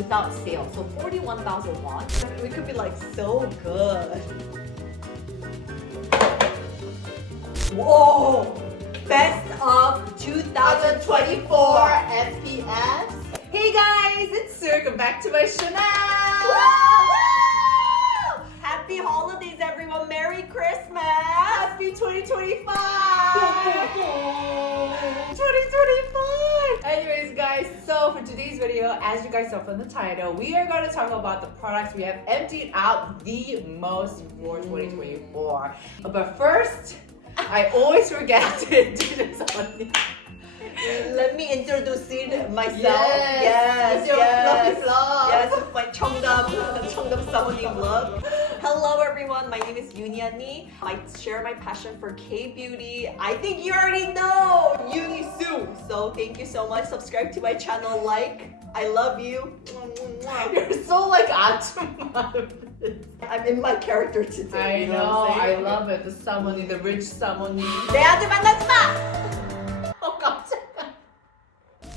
without sale. So 41,000 won. We could be like so good. Whoa! Best of 2024 SPS. Hey guys, it's Ceuracle. Back to my channel. Happy holidays, everyone! Merry Christmas! Happy 2025. 2025. Anyways, guys, so for today's video, as you guys saw from the title, we are going to talk about the products we have emptied out the most for 2024. But first, I always forget to introduce someone. Let me introduce myself. Yes, your fluffy vlog. Yes, with my 청담 사모님 vlog. Hello everyone, my name is Euniunni. I share my passion for K-beauty. I think you already know, Uni Sue. So thank you so much. Subscribe to my channel, like. I love you. You're so like 아줌마. I'm in my character today. I know, I love it. The 사모님, the rich 사모님. 내 아들 만나지 마! Oh God.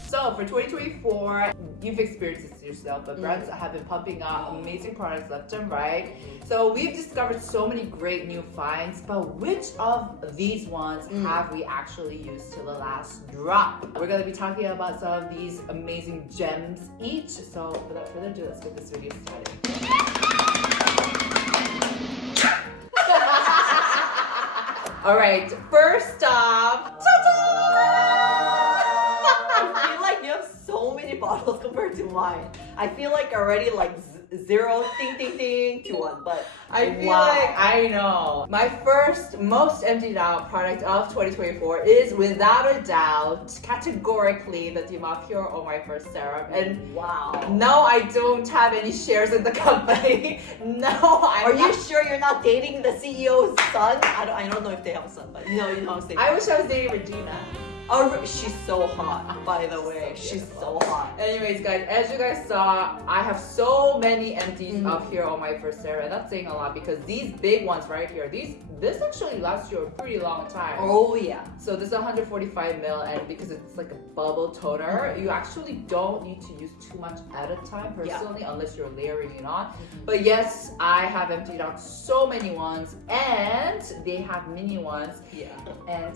So for 2024, you've experienced this yourself, but brands have been pumping out amazing products left and right. So we've discovered so many great new finds, but which of these ones have we actually used to the last drop? We're going to be talking about some of these amazing gems each. So without further ado, let's get this video started. All right, first off, bottles compared to mine. I feel like already like 0 ding ding ding to 1, but I feel like I know. My first most emptied out product of 2024 is without a doubt, categorically the Here-Oh My First Serum. And no, I don't have any shares in the company. Are you sure you're not dating the CEO's son? I don't know if they have a son, but you know what I'm saying. I wish I was dating Regina. Oh, she's so hot, by the way. She's so hot. Anyways, guys, as you guys saw, I have so many empties of Here-Oh My First Serum. That's saying a lot because these big ones right here, this actually lasts you a pretty long time. Oh yeah. So this is 145 ml, and because it's like a bubble toner, you actually don't need to use too much at a time personally, unless you're layering it on. But yes, I have emptied out so many ones, and they have mini ones. Yeah. And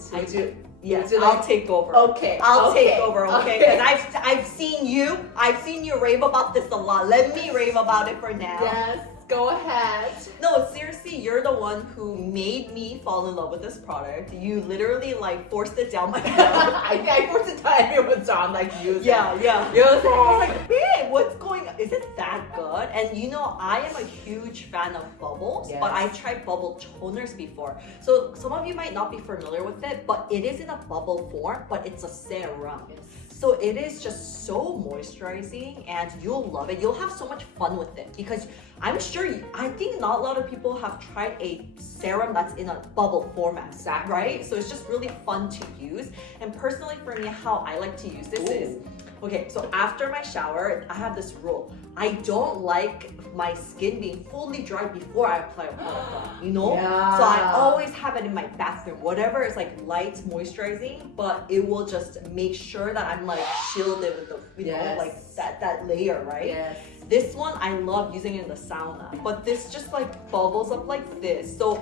yes, I'll take over. Okay. I'll take over, okay? Because I've seen you rave about this a lot. Let me rave about it for now. Yes, go ahead. No, seriously, you're the one who made me fall in love with this product. You literally like forced it down my throat. I forced it down everyone's on, like use yeah. it. Yeah. I was like, babe, what's going on? Is it that good? And you know, I am a huge fan of bubbles, but I've tried bubble toners before. So some of you might not be familiar with it, but it is in a bubble form, but it's a serum. Yes. So it is just so moisturizing and you'll love it. You'll have so much fun with it because I think not a lot of people have tried a serum that's in a bubble format, right? So it's just really fun to use. And personally for me, how I like to use this is, okay, so after my shower, I have this rule. I don't like my skin being fully dry before I apply a product, you know? Yeah. So I always have it in my bathroom. Whatever is like light moisturizing, but it will just make sure that I'm like shielded with the, you know, like that layer, right? Yes. This one, I love using it in the sauna, but this just like bubbles up like this. So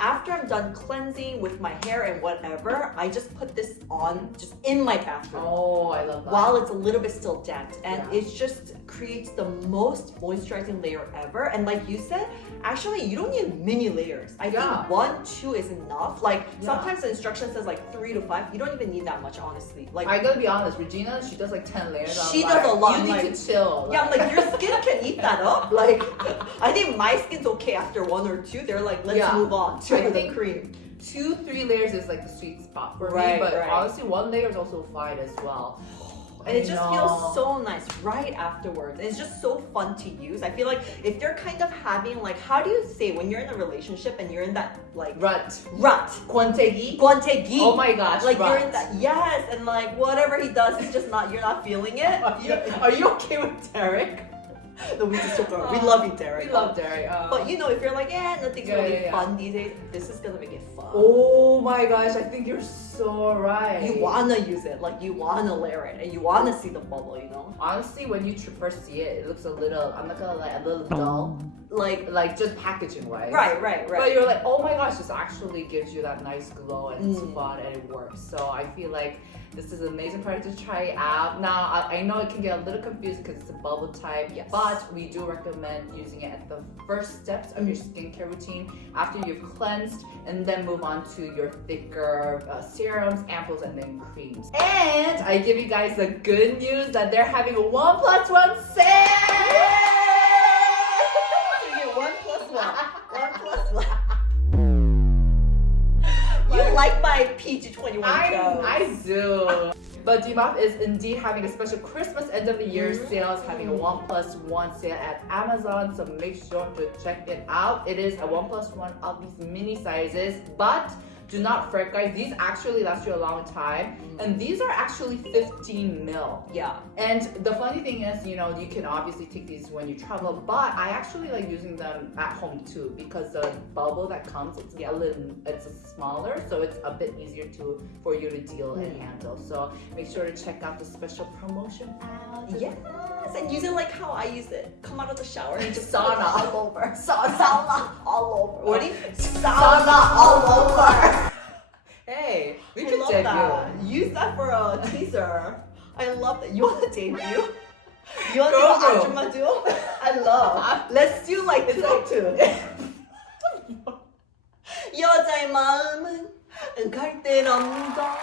after I'm done cleansing with my hair and whatever, I just put this on just in my bathroom. Oh, I love that. While it's a little bit still damp. And it just creates the most moisturizing layer ever. And like you said, actually, you don't need mini layers. I think 1, 2 is enough. Like sometimes the instruction says like 3 to 5. You don't even need that much, honestly. Like I gotta be honest, Regina, she does like 10 layers. She does a lot. You need to chill. Yeah, I'm like, your skin can eat that up. Like, I think my skin's okay after 1 or 2. They're like, let's move on to the cream. 2-3 layers is like the sweet spot for me, but honestly 1 layer is also fine as well. And it just feels so nice right afterwards. And it's just so fun to use. I feel like if you're kind of having like, how do you say when you're in a relationship and you're in that like rut. 권태기. Oh my gosh, like rut. You're in that, yes, and like whatever he does is just not, you're not feeling it. Are you okay with Derek? No, we just we love you, Derek. We love Derek. But you know, if you're like, nothing's really fun these days, this is gonna make it fun. fun. Oh my gosh, I think you're so right. You wanna use it, like you wanna layer it, and you wanna see the bubble, you know? Honestly, when you first see it, it looks a little, I'm not gonna lie, a little dull. Like just packaging wise. Right. But you're like, oh my gosh, this actually gives you that nice glow and it's fun and it works. So I feel like this is an amazing product to try out. Now, I know it can get a little confusing because it's a bubble type, Yes. but we do recommend using it at the first steps of your skincare routine after you've cleansed, and then move on to your thicker serums, ampoules, and then creams. And I give you guys the good news that they're having a 1+1 sale! You get 1+1. You like my PG-21 jokes. I do. But Dmop is indeed having a special Christmas end of the year sale. It's having a 1+1 sale at Amazon, so make sure to check it out. It is a 1+1 of these mini sizes, but do not fret, guys. These actually last you a long time, and these are actually 15 ml. Yeah. And the funny thing is, you know, you can obviously take these when you travel, but I actually like using them at home too because the bubble that comes, it's it's smaller, so it's a bit easier for you to deal and handle. So make sure to check out the special promotion out. Yes, and use it like how I use it. Come out of the shower and just Sauna. all over. Sauna all over. What do you? Sauna all over. Hey, we I can love that. Use that for a teaser. I love that. You want to debut? You want to do Ajuma duo? I love. Let's do like this too. 여자의 마음은 갈대랍니다.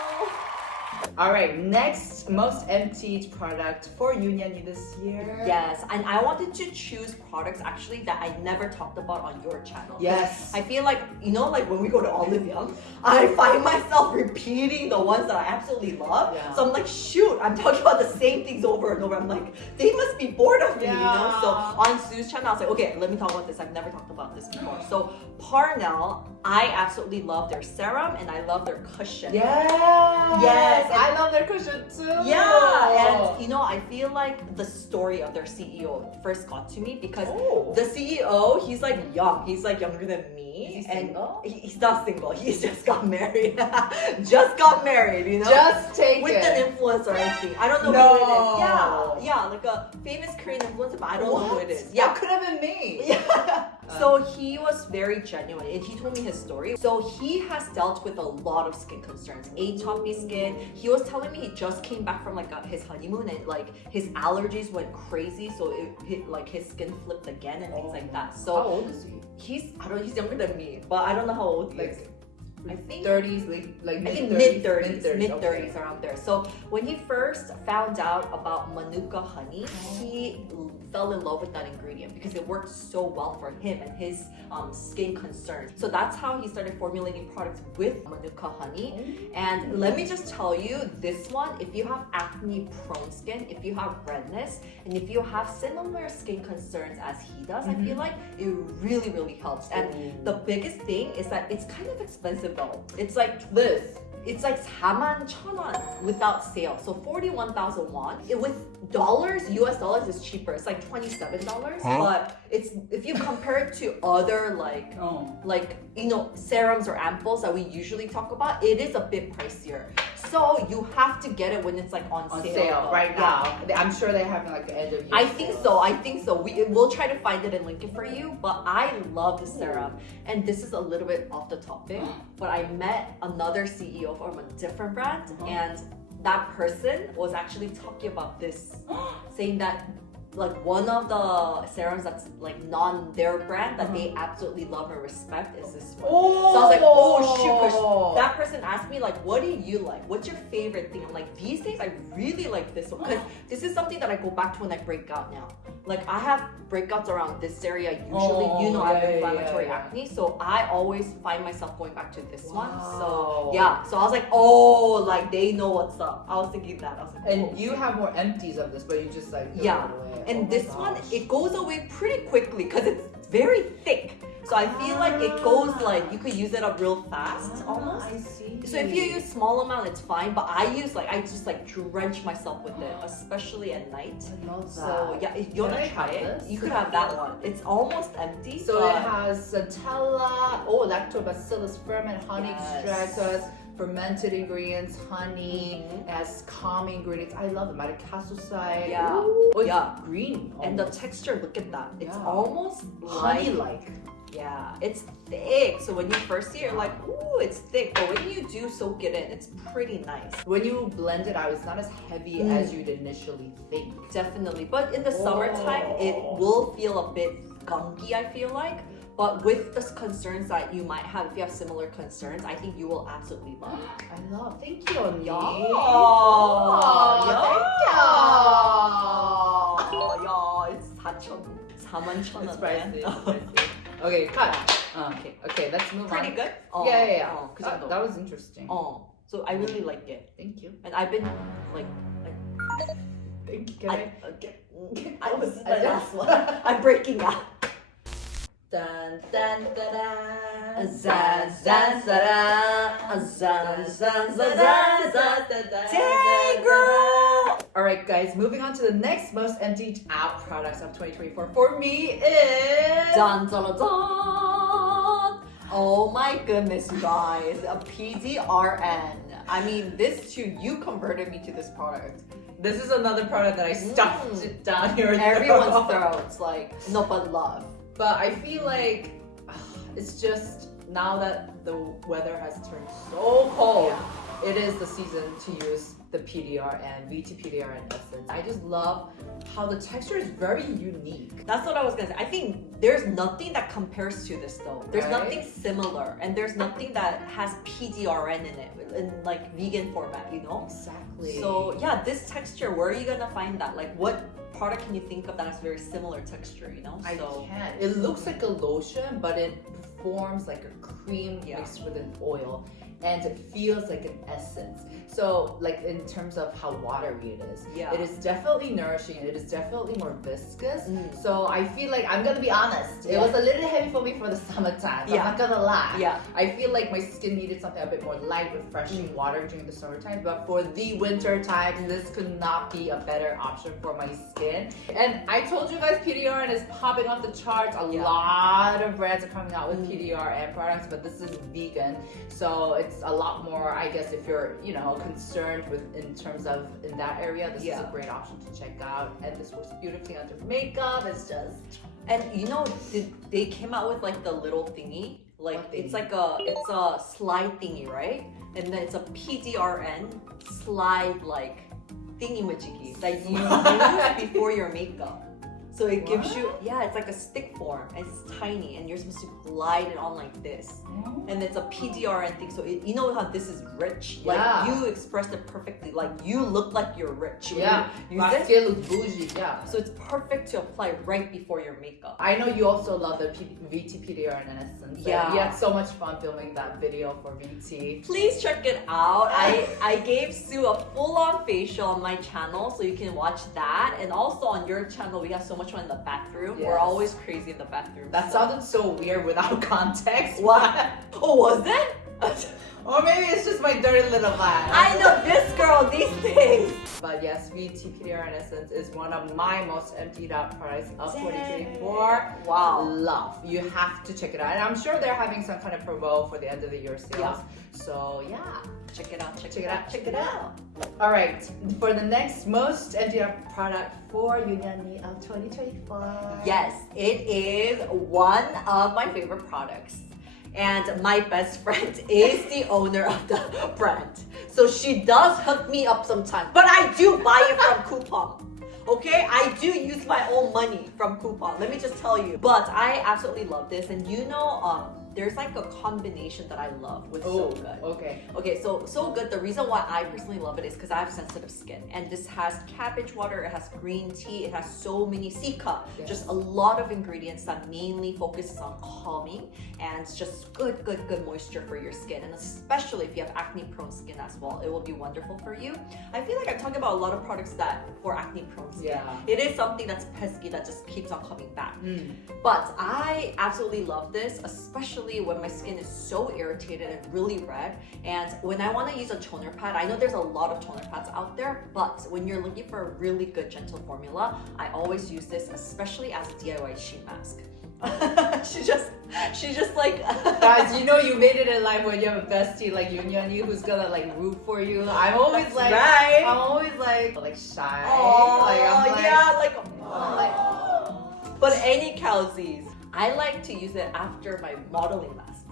All right, next most emptied product for Euniunni this year. Yes, and I wanted to choose products actually that I never talked about on your channel. Yes. I feel like, you know, like when we go to Olive Young, I find myself repeating the ones that I absolutely love. Yeah. So I'm like, shoot, I'm talking about the same things over and over. I'm like, they must be bored of me, you know? So on Sue's channel, I was like, okay, let me talk about this. I've never talked about this before. So Parnell, I absolutely love their serum and I love their cushion. Yes, I love their cushion too. Yeah, and you know, I feel like the story of their CEO first got to me because the CEO, he's like young. He's like younger than me. Is he single? He's not single. He's just got married. Just got married, you know? Just take with it. an influencer, I think. I don't know No. who it is. Yeah, like a famous Korean influencer, but I don't know who it is. That could have been me. Yeah. So he was very genuine and he told me his story. So he has dealt with a lot of skin concerns, atopic skin. He was telling me he just came back from like his honeymoon and like his allergies went crazy. So like his skin flipped again and things like that. So how old is he? He's younger than me, but I don't know how old he is. I think 30s, like I think mid mid-30s around there. So when he first found out about Manuka honey, he fell in love with that ingredient because it worked so well for him and his skin concerns. So that's how he started formulating products with Manuka honey. And let me just tell you, this one, if you have acne prone skin, if you have redness, and if you have similar skin concerns as he does, I feel like it really, really helps. And the biggest thing is that it's kind of expensive though. It's like this. It's like 41,000원 without sale. So 41,000 won. With dollars, US dollars is cheaper. It's like $27. But it's if you compare it to other like you know, serums or ampoules that we usually talk about, it is a bit pricier. So you have to get it when it's like on sale right now. I'm sure they have like the end of year. I think so. We'll try to find it and link it for you. But I love the serum. And this is a little bit off the topic, but I met another CEO from a different brand, and that person was actually talking about this, saying that like one of the serums that's like their brand that they absolutely love and respect is this one. So I was like, oh shoot, 'cause that person asked me like, what do you like? What's your favorite thing? I'm like, these days I really like this one because this is something that I go back to when I break out now. Like I have breakouts around this area usually. I have inflammatory acne, so I always find myself going back to this one. So so I was like, oh, like they know what's up. I was thinking that. I was like, and you have more empties of this, but you just like throw it away. And this one, it goes away pretty quickly because it's very thick. So I feel like it goes like, you could use it up real fast almost. I see. So if you use small amount, it's fine. But I just like drench myself with it, especially at night. I love that. So yeah, if you Can wanna I try have it, this? you could have that one. It's almost empty. So but it has centella, lactobacillus ferment, honey extracts, fermented ingredients, honey, it has calm ingredients. I love it. Maracasucai. Yeah. Ooh. Oh, it's Yeah. green. and the almost. texture, look at that. It's Yeah. almost honey-like. Yeah, it's thick. So when you first see it, you're like, ooh, it's thick. But when you do soak it in, it's pretty nice. When you blend it out, it's not as heavy as you'd initially think. Definitely. But in the summertime, it will feel a bit gunky, I feel like. But with the concerns that you might have, if you have similar concerns, I think you will absolutely love it. I love. Thank you, 언니. Yeah. Thank you. Yeah, it's 4,000원. It's pricey. It's pricey. Okay, cut. Okay, let's move Pretty on. good? Yeah. 그 That, 정도. that was interesting. So I really like it. Thank you. And I've been like Thank you. I'm breaking out. Dun, dun, dun, dun. Zan, zan, zan, zan, zan, zan, zan. Dang, girl! Alright guys, moving on to the next most emptied out products of 2024 for me is... Dun, dun, dun, dun. Oh my goodness, you guys. A PDRN. I mean, this too, you converted me to this product. This is another product that I stuffed it down your Everyone's throat. throats, like, no but love. But I feel like it's just now that the weather has turned so cold, it is the season to use the PDRN, PDRN Essence. I just love how the texture is very unique. That's what I was gonna say. I think there's nothing that compares to this though. There's Right? nothing similar, and there's nothing that has PDRN in it, in like vegan format, you know? Exactly. So yeah, this texture, where are you gonna find that? Like what product can you think of that has very similar texture, you know? I So can't. It looks like a lotion, but it forms like a cream Yeah. mixed with an oil. And it feels like an essence. So, like in terms of how watery it is, Yeah. it is definitely nourishing. It is definitely more viscous. Mm. So I feel like I'm gonna be honest. It Yeah. was a little heavy for me for the summertime. Yeah. I'm not gonna lie. Yeah. I feel like my skin needed something a bit more light, refreshing water during the summertime. But for the winter time, this could not be a better option for my skin. And I told you guys, PDRN is popping off the charts. A Yeah. lot of brands are coming out with PDRN products, but this is vegan, so it's a lot more. I guess if you're, concerned with in terms of in that area, this is Yeah. a great option to check out. And this works beautifully under makeup. It's just And they came out with like the little thingy. Like What thingy? it's a slide thingy, right? And then it's a PDRN slide like thingy majiggy that you use before your makeup. So it gives you, it's like a stick form. And it's tiny, and you're supposed to glide it on like this. And it's a PDRN thing. So you know how this is rich. Like Yeah. you expressed it perfectly. Like you look like you're rich. when yeah. you My use it. skin looks bougie. Yeah. So it's perfect to apply right before your makeup. I know you also love the VT PDRN Essence. Yeah. We had so much fun filming that video for VT. Please check it out. I gave Sue a full-on facial on my channel, so you can watch that. And also on your channel, we have so much fun in the bathroom. Yes. We're always crazy in the bathroom. That sounded so weird without context. What? Oh, was it? Or maybe it's just my dirty little vibe. I know this girl these days. But yes, VT PDRN Essence is one of my most emptied out products of Dang. 2024. Wow. Love. You have to check it out. And I'm sure they're having some kind of promo for the end of the year sales. Yeah. So yeah. Check it out. Check it out. Check it out. All right. For the next most emptied out product for Euniunni of 2024. Yes, it is one of my favorite products. And my best friend is the owner of the brand. So she does hook me up sometimes. But I do buy it from coupon. Okay? I do use my own money from coupon. Let me just tell you. But I absolutely love this. And there's like a combination that I love with Oh, So Good. okay. Okay, so good. The reason why I personally love it is because I have sensitive skin, and this has cabbage water, it has green tea, it has so many cica, Yes. just a lot of ingredients that mainly focuses on calming and it's just good moisture for your skin, and especially if you have acne-prone skin as well, it will be wonderful for you. I feel like I'm talking about a lot of products that for acne-prone skin. Yeah. It is something that's pesky that just keeps on coming back. Mm. But I absolutely love this, especially when my skin is so irritated and really red. And when I want to use a toner pad, I know there's a lot of toner pads out there, but when you're looking for a really good gentle formula, I always use this, especially as a DIY sheet mask. she just like Guys, you know you made it in life when you have a bestie like Euniunni who's gonna like root for you. I'm always That's like, right. I'm always like shy. Oh, like I'm like, yeah, like, I'm like, but any cowsies, I like to use it after my modeling masks.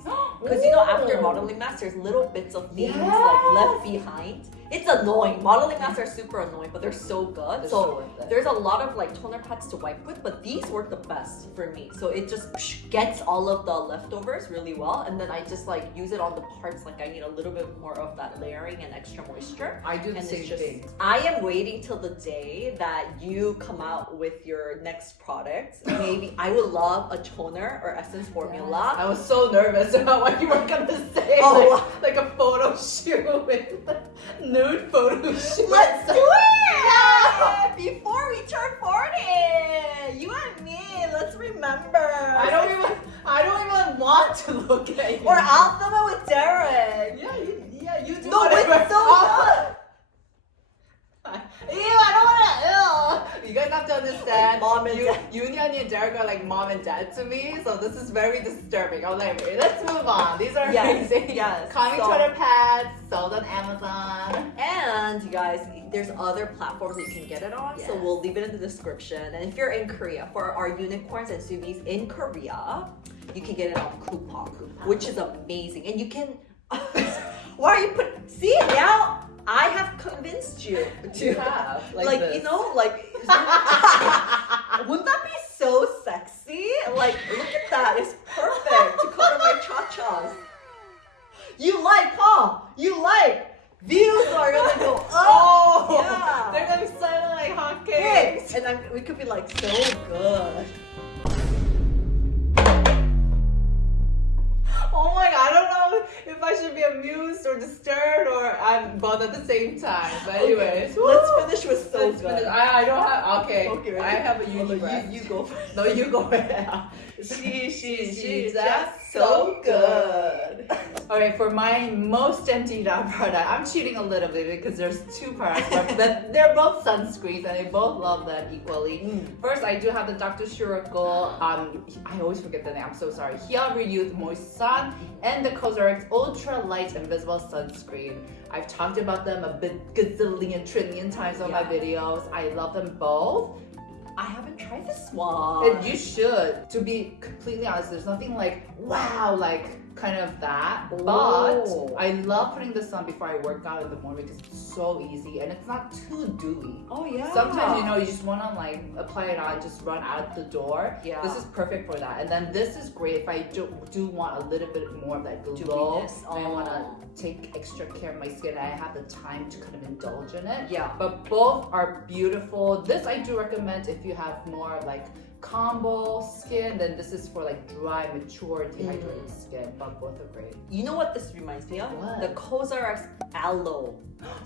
Because you know, after modeling masks, there's little bits of things like left behind. It's annoying. Modeling masks are super annoying, but they're so good. They're so so worth it. there's a lot of like toner pads to wipe with, but these work the best for me. So it just gets all of the leftovers really well, and then I just like use it on the parts like I need a little bit more of that layering and extra moisture. I do the And same it's just, thing. I am waiting till the day that you come out with your next product. Maybe I would love a toner or essence formula. I was so nervous about what you were gonna say. Oh. Like a photo shoot with nude photo shoot. Let's do it! Before we turn 40! You and me, let's remember. I don't even want to look at you. Or I'll film it with Derek. Yeah, you do. No, whatever. it's so good. Ew, I don't wanna. Ew. You guys have to understand. Mom and dad. Euniunni and Derek are like mom and dad to me, so this is very disturbing. I'm like, let's move on. These are Yes, amazing. yes. Calming So- Twitter pads sold on Amazon. And you guys, there's other platforms that you can get it on, so Yes. we'll leave it in the description. And if you're in Korea, for our unicorns and sumis in Korea, you can get it on coupon, which is amazing. And you can. Why are you put? See now. I have convinced you to You have, like this. you know, like wouldn't that be so sexy? Like, look at that, it's perfect to cover my cha-chas. You like, huh? You like. Views are gonna go up. Oh, yeah. they're gonna be selling like Hey, hotcakes. and we could be like so good. Oh my god, I don't know if I should be amused or disturbed or I'm both at the same time. But anyways, Okay, let's finish with so Let's good. finish. I don't have. Okay, Okay, I have a Oh, uni no, breath. you go first. No, you go ahead. She's just so good. Okay, for my most emptied out product, I'm cheating a little bit because there's two products, but they're both sunscreens and I both love them equally. First, I do have the Dr. Ceuracle. I always forget the name. I'm so sorry. Hyal Reyouth Moist Sun and the Cosrx Ultra Light Invisible Sunscreen. I've talked about them a gazillion trillion times on my videos. I love them both. I haven't tried this one. And you should. To be completely honest, there's nothing like wow, like kind of that. But Oh. I love putting this on before I work out in the morning because it's so easy and it's not too dewy. Oh yeah. Sometimes you know you just want to like apply it on, just run out the door. Yeah. This is perfect for that. And then this is great if I do want a little bit more of that glow. Dewiness. I want to take extra care of my skin. And I have the time to kind of indulge in it. Yeah. But both are beautiful. This I do recommend if you have more like combo skin, then this is for like dry, mature, dehydrated skin. But both are great. You know what this reminds me of? What? The Cosrx Aloe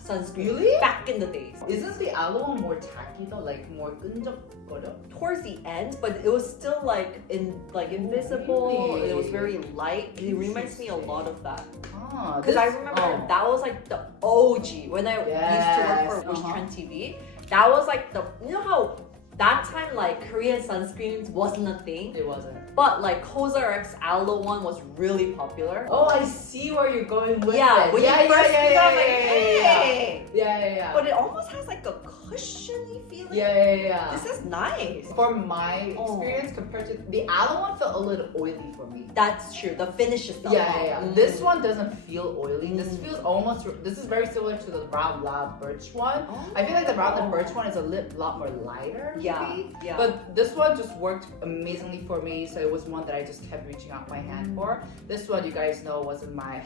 sunscreen. Really? Back in the days. Isn't the aloe one more tacky though? Like more 끈적거려? Towards the end, but it was still like invisible. Really? It was very light. It reminds me a lot of that. Ah, Because I remember that was like the OG when I used to work for Wish uh-huh. Trend TV. That was like the, you know how that time like Korean sunscreens wasn't a thing, It wasn't. but like Cosrx Aloe one was really popular. Oh, I see where you're going with Yeah, it. when you first see it, I was like, yeah. hey! Yeah. But it almost has like a cushiony feeling. Yeah. This is nice. For my experience, compared to the aloe one, felt a little oily for me. That's true. The finish is Yeah. Mm. This one doesn't feel oily. This feels almost. This is very similar to the Brown Lab Birch one. Oh. I feel like the Brown Lab Birch one is a lot more lighter. Yeah, yeah. But this one just worked amazingly for me, so it was one that I just kept reaching out my hand for. This one, you guys know, was in my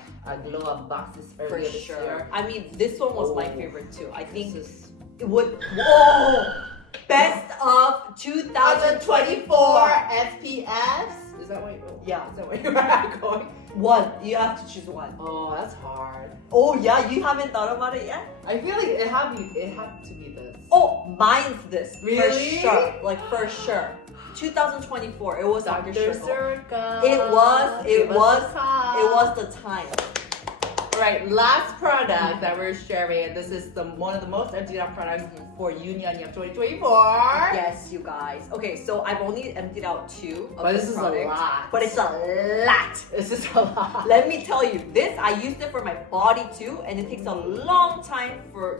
glow up boxes For earlier this sure. year. I mean, this one was my Oh. favorite too. I think This is it would. Whoa! Best of 2024. SPFs. Is that what? Yeah. Is that what you're going? One. You have to choose one. Oh, that's hard. Oh yeah, you haven't thought about it yet? I feel like it had to be this. Oh, mine's this. Really? For sure. Like for sure. 2024. It was Dr. Sugar. Ceuracle. It was the time. All right, last product that we're sharing, and this is one of the most emptied out products for Euniunni of 2024. Yes, you guys. Okay, so I've only emptied out 2 of But this this is product, a lot. but it's a lot. This is a lot. Let me tell you, this I used it for my body too, and it takes a long time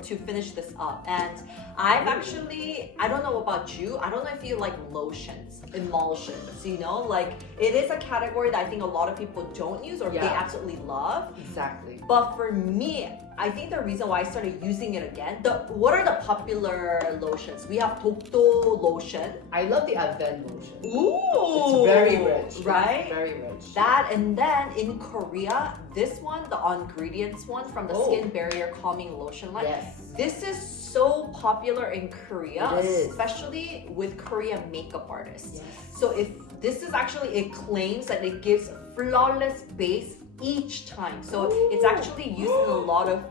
to finish this up. And I've actually, I don't know about you, I don't know if you like lotions, emulsions, you know, like it is a category that I think a lot of people don't use or they absolutely love. Exactly. But for me, I think the reason why I started using it again, what are the popular lotions? We have Dokdo lotion. I love the Advent lotion. Ooh, It's very rich. right? It's very rich. That, and then in Korea, this one, the Ongredients one from the Skin Barrier Calming Lotion line. Yes. This is so popular in Korea, It is. especially with Korean makeup artists. Yes. So if this is actually, it claims that it gives flawless base each time. So it's actually used in a lot of,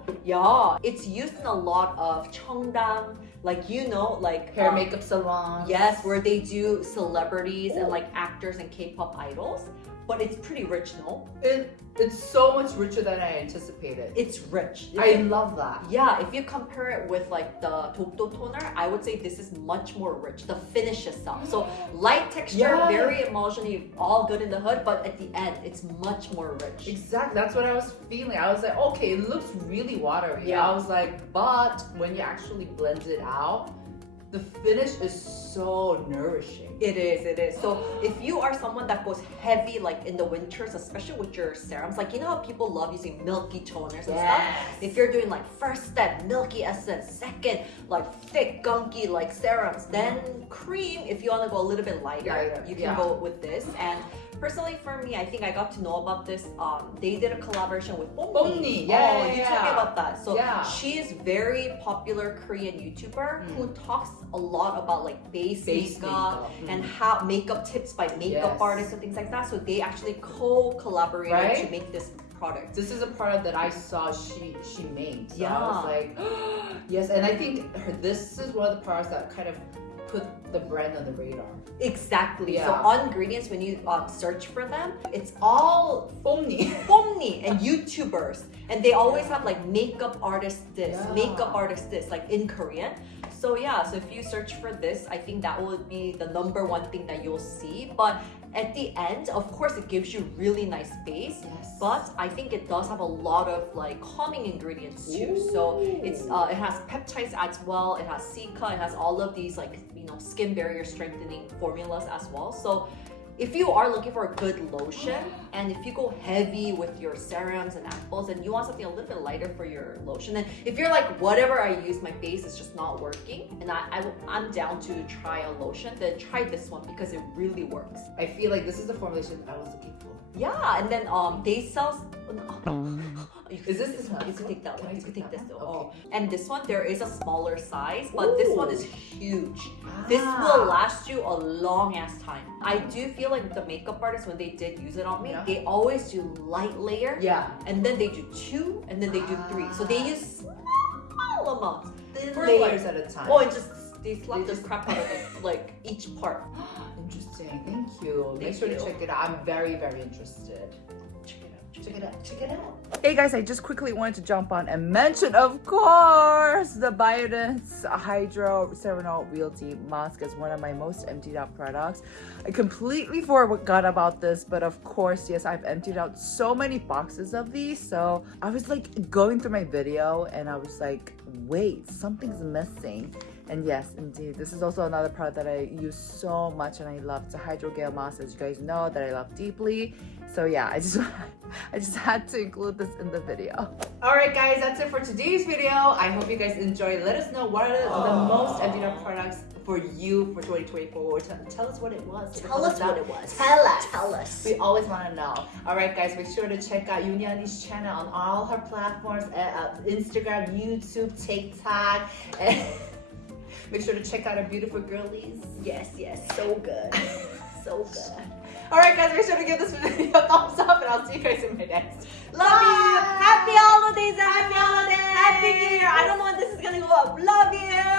it's used in a lot of cheongdam, like, you know, like Hair makeup salon. yes, where they do celebrities and like actors and K-pop idols. But it's pretty rich, no? It's so much richer than I anticipated. It's rich. I love that. Yeah, if you compare it with like the Dokdo toner, I would say this is much more rich. The finish itself. So light texture, very emulsiony, all good in the hood, but at the end, it's much more rich. Exactly, that's what I was feeling. I was like, okay, it looks really watery. Yeah. I was like, but when you actually blend it out, the finish is so nourishing. It is. So if you are someone that goes heavy like in the winters, especially with your serums, like you know how people love using milky toners and stuff? If you're doing like first step, milky essence, second, like thick, gunky like serums, then cream, if you want to go a little bit lighter, you can go with this. And personally for me, I think I got to know about this. They did a collaboration with Pomni. You told me about that. So Yeah. she is very popular Korean YouTuber who talks a lot about like base makeup and how makeup tips by makeup artists and things like that. So they actually co-collaborated to make this product. This is a product that I saw she made. So I was Yeah. like, yes, and I think this is one of the products that kind of put the brand on the radar. Exactly. Yeah. So on ingredients, when you search for them, it's all Pomni and YouTubers, and they always have like makeup artist this, Yeah. makeup artist this, like in Korean. So yeah, so if you search for this, I think that will be the #1 thing that you'll see. But at the end, of course, it gives you really nice base. Yes. But I think it does have a lot of like calming ingredients too. So it's it has peptides as well. It has Cica. It has all of these like skin barrier strengthening formulas as well. So if you are looking for a good lotion, and if you go heavy with your serums and apples, and you want something a little bit lighter for your lotion, and if you're like, whatever I use, my base is just not working, and I'm down to try a lotion, then try this one because it really works. I feel like this is the formulation I was looking for. Yeah, and then they sell. Is this one? You can take that one. You can take this though. Okay. Oh. And this one, there is a smaller size, but this one is huge. Ah. This will last you a long ass time. I do feel like the makeup artists, when they did use it on me, they always do light layer. Yeah. And then they do 2, and then they do 3. So they use small amounts. Thin 4 layers at a time. Oh, and they slap the crap out of it, like each part. Interesting. Thank you. Make sure to check it out. I'm very, very interested. Check it out. Hey guys, I just quickly wanted to jump on and mention, of course, the Biodense Hydro Ceranol Realty Mask is one of my most emptied out products. I completely forgot about this, but of course, yes, I've emptied out so many boxes of these. So I was like going through my video and I was like, wait, something's missing. And yes, indeed, this is also another product that I use so much and I love. It's a hydrogel mask, as you guys know, that I love deeply. So yeah, I just had to include this in the video. All right, guys, that's it for today's video. I hope you guys enjoyed. Let us know what are the most emptied out products for you for 2024. Tell us what it was. Tell us what it was. Tell us. We always want to know. All right, guys, make sure to check out Euniunni's channel on all her platforms: Instagram, YouTube, TikTok. Make sure to check out our beautiful girlies. Yes, so good. So good. Alright guys, make sure to give this video a thumbs up and I'll see you guys in my next. Love you. Happy holidays, everyone. Happy New Year. I don't know when this is gonna go up. Love you.